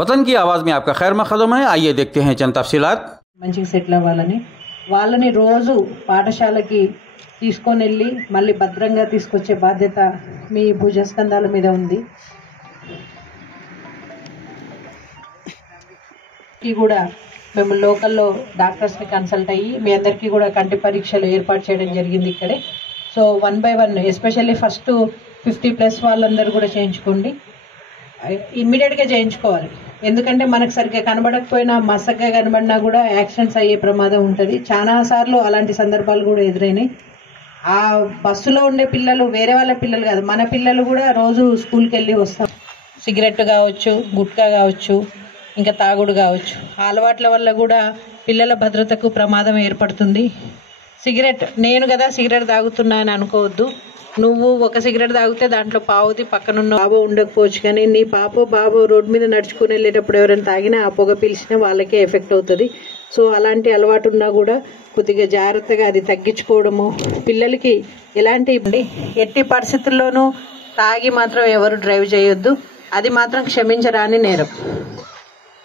वतन की आवाज़ में आपका खैर मक़दम है। आइए देखते हैं चंद तफसीलात। మంచిగా సెటిల్ అవ్వాలని వాళ్ళని రోజు పాఠశాలకి తీసుకొని వెళ్ళి మళ్ళీ భద్రంగా తీసుకొచ్చే బాధ్యత మీ భుజస్కంధాల మీద ఉంది. కూడా మేము లోకల్లో డాక్టర్స్ని కన్సల్ట్ అయ్యి మీ అందరికీ కూడా కంటి పరీక్షలు ఏర్పాటు చేయడం జరిగింది ఇక్కడే. సో 1 by 1 ఎస్పెషల్లీ ఫస్ట్ 50+ వాళ్ళందరూ కూడా చేయించుకోండి. ఇమ్మీడియట్గా చేయించుకోవాలి. ఎందుకంటే మనకు సరిగ్గా కనబడకపోయినా మసగ్గా కనబడినా కూడా యాక్సిడెంట్స్ అయ్యే ప్రమాదం ఉంటుంది. చాలా సార్లు అలాంటి సందర్భాలు కూడా ఎదురైనాయి. ఆ బస్సులో ఉండే పిల్లలు వేరే వాళ్ళ పిల్లలు కాదు, మన పిల్లలు కూడా రోజు స్కూల్కి వెళ్ళి వస్తాం. సిగరెట్ కావచ్చు, గుట్కా కావచ్చు, ఇంకా తాగుడు కావచ్చు. ఆ అలవాట్ల వల్ల కూడా పిల్లల భద్రతకు ప్రమాదం ఏర్పడుతుంది. సిగరెట్ నేను కదా సిగరెట్ తాగుతున్నా అని అనుకోవద్దు. నువ్వు ఒక సిగరెట్ తాగితే దాంట్లో పావుది పక్కనున్న బాబు ఉండకపోవచ్చు, కానీ నీ పాప బాబు రోడ్డు మీద నడుచుకుని వెళ్ళేటప్పుడు ఎవరైనా తాగినా ఆ పొగ పీల్చినా వాళ్ళకే ఎఫెక్ట్ అవుతుంది. సో అలాంటి అలవాటు ఉన్నా కూడా కొద్దిగా జాగ్రత్తగా అది తగ్గించుకోవడము. పిల్లలకి ఎలాంటి ఎట్టి పరిస్థితుల్లోనూ తాగి మాత్రం ఎవరు డ్రైవ్ చేయొద్దు. అది మాత్రం క్షమించరాని నేరం.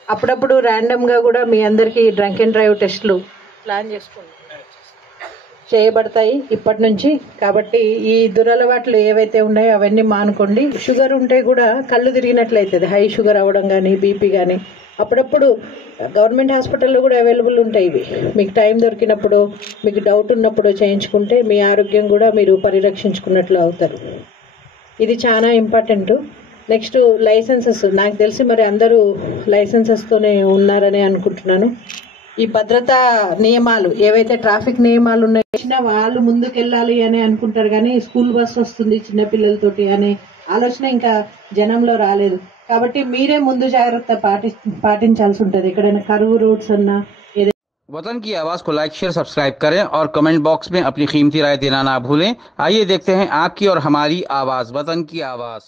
అప్పుడప్పుడు ర్యాండమ్గా కూడా మీ అందరికీ డ్రంక్ అండ్ డ్రైవ్ టెస్టులు ప్లాన్ చేసుకోండి, చేయబడతాయి ఇప్పటి నుంచి. కాబట్టి ఈ దురలవాట్లు ఏవైతే ఉన్నాయో అవన్నీ మానుకోండి. షుగర్ ఉంటే కూడా కళ్ళు తిరిగినట్లయితుంది, హై షుగర్ అవ్వడం కానీ బీపీ కానీ. అప్పుడప్పుడు గవర్నమెంట్ హాస్పిటల్లో కూడా అవైలబుల్ ఉంటాయి ఇవి. మీకు టైం దొరికినప్పుడు, మీకు డౌట్ ఉన్నప్పుడు చేయించుకుంటే మీ ఆరోగ్యం కూడా మీరు పరిరక్షించుకున్నట్లు అవుతారు. ఇది చాలా ఇంపార్టెంట్. Next licences. నాకు తెలిసి మరి అందరూ లైసెన్సెస్తోనే ఉన్నారని అనుకుంటున్నాను. ఈ భద్రతా నియమాలు ఏవైతే ట్రాఫిక్ నియమాలు ఉన్నాయో వాళ్ళు ముందుకెళ్ళాలి అని అనుకుంటారు, కానీ స్కూల్ బస్ వస్తుంది చిన్నపిల్లలతోటి అనే ఆలోచన ఇంకా జనంలో రాలేదు. కాబట్టి మీరే ముందు జాగ్రత్త పాటించాల్సి ఉంటుంది. ఎక్కడైనా కరువు రోడ్స్ అన్నా. वतन की आवाज़ को लाइक शेयर सब्सक्राइब करें और कमेंट बॉक्स में अपनी कीमती राय देना ना भूलें। आइए देखते हैं आपकी और हमारी आवाज़, वतन की आवाज़।